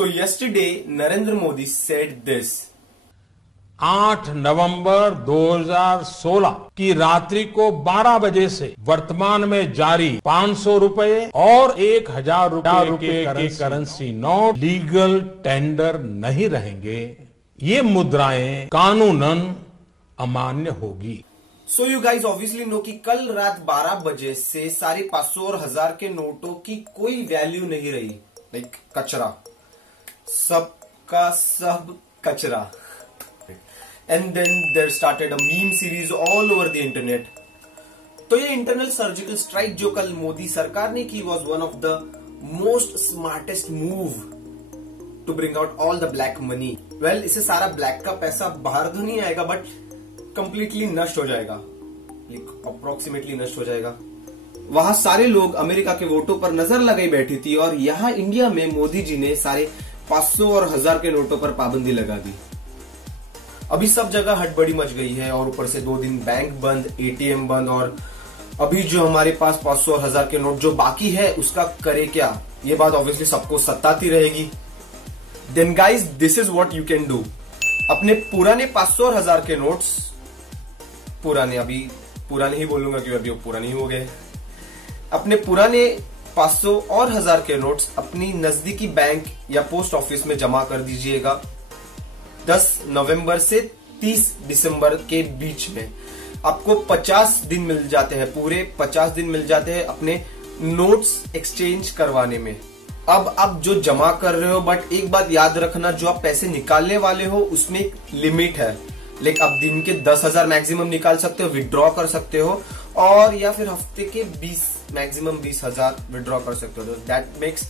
So yesterday, Narendra Modi said this. 8 नवंबर 2016 की रात्रि को 12 बजे से वर्तमान में जारी 500 रुपए और 1000 रुपए के करेंसी नोट लीगल टेंडर नहीं रहेंगे। ये मुद्राएं कानूनन अमान्य होगी। So you guys obviously know कि कल रात 12 बजे से सारे 500 और 1000 के नोटों की कोई वैल्यू नहीं रही। लाइक कचरा, सबका सब कचरा। And then there started a meme series all over the internet. तो ये इंटरनल सर्जिकल स्ट्राइक जो कल मोदी सरकार ने की was one of the most smartest move to bring out all the black money. Well, इससे सारा ब्लैक का पैसा बाहर तो नहीं आएगा बट कंप्लीटली नष्ट हो जाएगा, अप्रोक्सीमेटली नष्ट हो जाएगा। वहां सारे लोग अमेरिका के वोटों पर नजर लगाई बैठी थी और यहाँ इंडिया में मोदी जी ने सारे 500 और 1000 के नोटों पर पाबंदी लगा दी। अभी सब जगह हड़बड़ी मच गई है और ऊपर से 2 दिन बैंक बंद, एटीएम बंद और अभी जो हमारे पास 500 और 1000 के नोट जो बाकी है उसका करे क्या, ये बात ऑब्वियसली सबको सताती रहेगी। Then guys this is what you can do. अपने पुराने 500 और 1000 के नोट्स, पुराने अभी पुराने ही बोलूंगा क्योंकि अभी वो पुराने ही हो गए, अपने पुराने 500 और 1000 के नोट्स अपनी नजदीकी बैंक या पोस्ट ऑफिस में जमा कर दीजिएगा 10 नवंबर से 30 दिसंबर के बीच में। आपको 50 दिन मिल जाते हैं, पूरे 50 दिन मिल जाते हैं अपने नोट्स एक्सचेंज करवाने में। अब आप जो जमा कर रहे हो, बट एक बात याद रखना, जो आप पैसे निकालने वाले हो उसमें एक लिमिट है। लाइक आप दिन के 10,000 मैक्सिमम निकाल सकते हो, विड्रॉ कर सकते हो, और या फिर हफ्ते के 20 मैक्सिमम 20,000 विड्रॉ कर सकते हो। That makes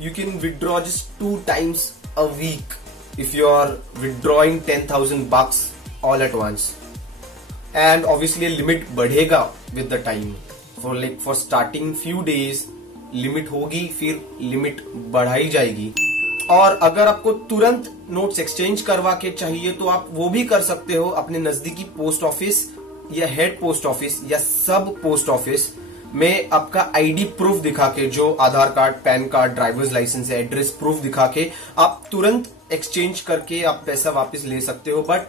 you can withdraw just 2 times a week if you are withdrawing 10,000 bucks all at once. And obviously limit बढ़ेगा with the time. For starting few days limit होगी, फिर limit बढ़ाई जाएगी। और अगर आपको तुरंत नोट्स एक्सचेंज करवा के चाहिए तो आप वो भी कर सकते हो अपने नजदीकी पोस्ट ऑफिस या हेड पोस्ट ऑफिस या सब पोस्ट ऑफिस में आपका आईडी प्रूफ दिखा के, जो Aadhaar card, PAN card, driver's licence, address proof दिखा के आप तुरंत एक्सचेंज करके आप पैसा वापस ले सकते हो। But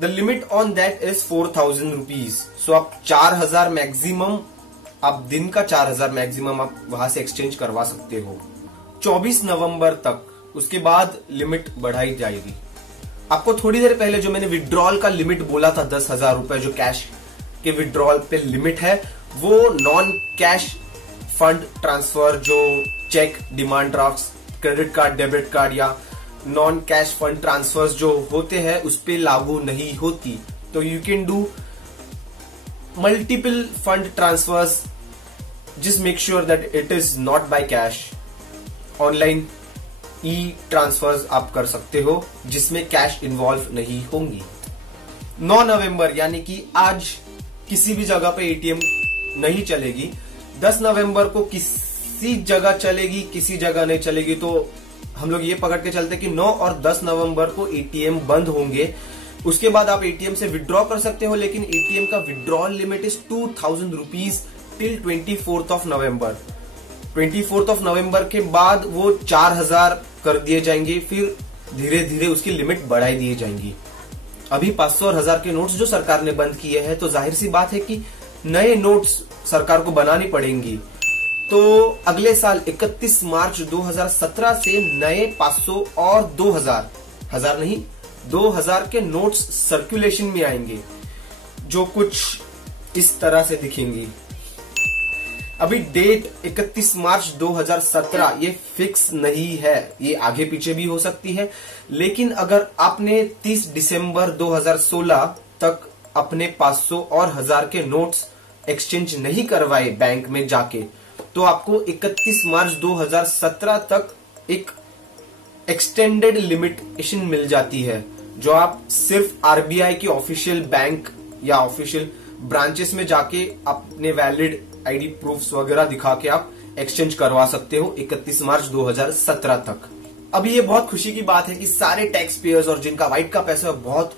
the limit on that is 4,000 rupees. So आप 4,000 मैक्सिमम, आप दिन का 4,000 मैक्सिमम आप वहां से एक्सचेंज करवा सकते हो 24 नवंबर तक। उसके बाद लिमिट बढ़ाई जाएगी। आपको थोड़ी देर पहले जो मैंने विड्रॉल का लिमिट बोला था 10,000 रुपए जो कैश के विड्रॉल पे लिमिट है, वो नॉन कैश फंड ट्रांसफर, जो cheque, demand draft, credit card, debit card या नॉन कैश फंड ट्रांसफर्स जो होते हैं उस पे लागू नहीं होती। तो you can do multiple fund transfers, just make sure that it is not by cash. Online e transfers आप कर सकते हो जिसमें कैश इन्वॉल्व नहीं होंगी। 9 नवंबर यानी कि आज किसी भी जगह पे एटीएम नहीं चलेगी। 10 नवंबर को किसी जगह चलेगी, किसी जगह नहीं चलेगी। तो हम लोग ये पकड़ के चलते कि 9 और 10 नवंबर को एटीएम बंद होंगे। उसके बाद आप एटीएम से विड्रॉ कर सकते हो, लेकिन एटीएम का withdrawal limit is 2,000 rupees till 24th November. 24th नवंबर के बाद वो 4,000 कर दिए जाएंगे, फिर धीरे धीरे उसकी लिमिट बढ़ाई दी जाएंगी। अभी 500 और 1000 के नोट्स जो सरकार ने बंद किए हैं, तो जाहिर सी बात है कि नए नोट्स सरकार को बनानी पड़ेंगी। तो अगले साल 31 मार्च 2017 से नए 500 और 2,000 नहीं 2,000 के नोट्स सर्कुलेशन में आएंगे, जो कुछ इस तरह से दिखेंगी। अभी डेट 31 मार्च 2017 ये फिक्स नहीं है, ये आगे पीछे भी हो सकती है। लेकिन अगर आपने 30 दिसंबर 2016 तक अपने 500 और 1000 के नोट्स एक्सचेंज नहीं करवाए बैंक में जाके, तो आपको 31 मार्च 2017 तक एक एक्सटेंडेड लिमिटेशन मिल जाती है, जो आप सिर्फ आरबीआई के ऑफिशियल बैंक या ऑफिशियल ब्रांचेस में जाके अपने वैलिड आईडी प्रूफ्स वगैरह दिखा के आप एक्सचेंज करवा सकते हो 31 मार्च 2017 तक। अभी ये बहुत खुशी की बात है कि सारे टैक्स पेयर्स और जिनका व्हाइट का पैसा बहुत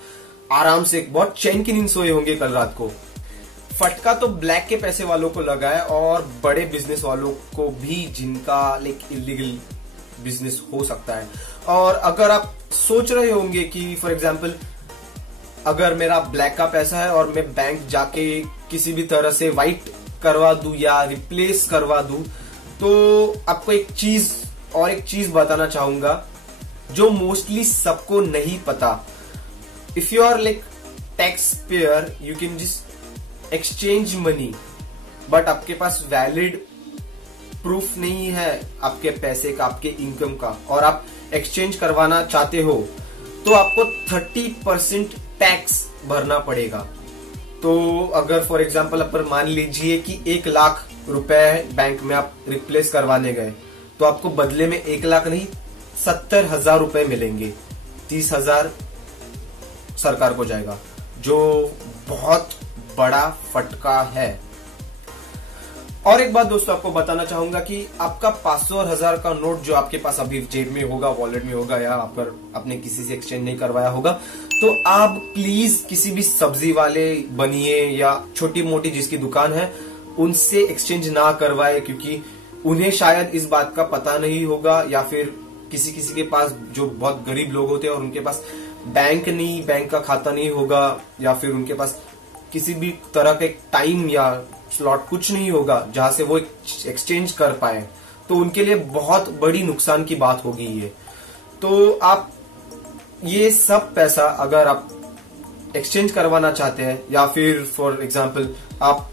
आराम से, बहुत चैन की नींद सोए होंगे कल रात को। फटका तो ब्लैक के पैसे वालों को लगा है और बड़े बिजनेस वालों को भी, जिनका लाइक इलीगल बिजनेस हो सकता है। और अगर आप सोच रहे होंगे कि फॉर एग्जाम्पल अगर मेरा ब्लैक का पैसा है और मैं बैंक जाके किसी भी तरह से व्हाइट करवा दूं या रिप्लेस करवा दूं, तो आपको एक चीज बताना चाहूंगा जो मोस्टली सबको नहीं पता। If you are like taxpayer, you can just exchange money, but आपके पास वैलिड प्रूफ नहीं है आपके पैसे का, आपके इनकम का, और आप एक्सचेंज करवाना चाहते हो, तो आपको 30% टैक्स भरना पड़ेगा। तो अगर फॉर एग्जाम्पल अपन मान लीजिए कि 1 लाख रुपए बैंक में आप रिप्लेस करवाने गए, तो आपको बदले में 1 लाख नहीं 70,000 रुपए मिलेंगे। 30,000 सरकार को जाएगा, जो बहुत बड़ा फटका है। और एक बात दोस्तों आपको बताना चाहूंगा कि आपका 500 और 1000 का नोट जो आपके पास अभी जेब में होगा, वॉलेट में होगा, या आपने किसी से एक्सचेंज नहीं करवाया होगा, तो आप प्लीज किसी भी सब्जी वाले बनिए या छोटी मोटी जिसकी दुकान है उनसे एक्सचेंज ना करवाए, क्योंकि उन्हें शायद इस बात का पता नहीं होगा, या फिर किसी के पास जो बहुत गरीब लोग होते हैं और उनके पास बैंक का खाता नहीं होगा, या फिर उनके पास किसी भी तरह का टाइम या स्लॉट कुछ नहीं होगा जहां से वो एक्सचेंज कर पाए, तो उनके लिए बहुत बड़ी नुकसान की बात होगी ये। तो आप ये सब पैसा अगर आप एक्सचेंज करवाना चाहते हैं या फिर फॉर एग्जांपल आप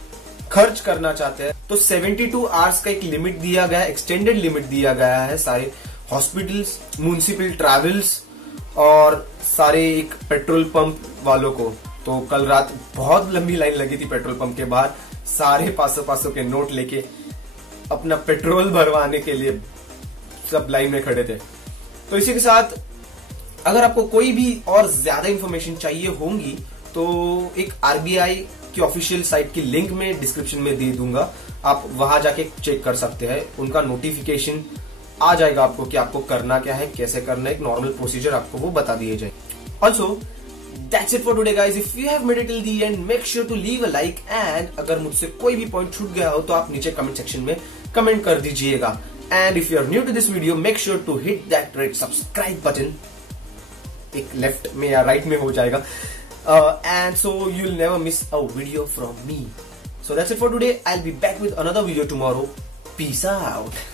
खर्च करना चाहते हैं, तो 72 आवर्स का एक लिमिट दिया गया है, एक्सटेंडेड लिमिट दिया गया है सारे हॉस्पिटल्स, म्युनिसिपल ट्रैवल्स और सारे एक पेट्रोल पंप वालों को। तो कल रात बहुत लंबी लाइन लगी थी पेट्रोल पंप के बाहर, सारे 500 के नोट लेके अपना पेट्रोल भरवाने के लिए सब लाइन में खड़े थे। तो इसी के साथ अगर आपको कोई भी और ज्यादा इंफॉर्मेशन चाहिए होंगी तो एक आरबीआई की ऑफिशियल साइट की लिंक में डिस्क्रिप्शन में दे दूंगा, आप वहां जाके चेक कर सकते हैं। उनका नोटिफिकेशन आ जाएगा आपको कि आपको करना क्या है, कैसे करना है, एक नॉर्मल प्रोसीजर आपको वो बता दिए जाए। Also That's it for today guys. If you have made it till the end, make sure to leave a like, and अगर मुझसे कोई भी पॉइंट छूट गया हो तो आप नीचे कमेंट सेक्शन में कमेंट कर दीजिएगा। And if you are new to this video, make sure to hit that red subscribe button. एक लेफ्ट में या राइट में हो जाएगा, and so you'll never miss a video from me. So that's it for today. I'll be back with another video tomorrow. Peace out.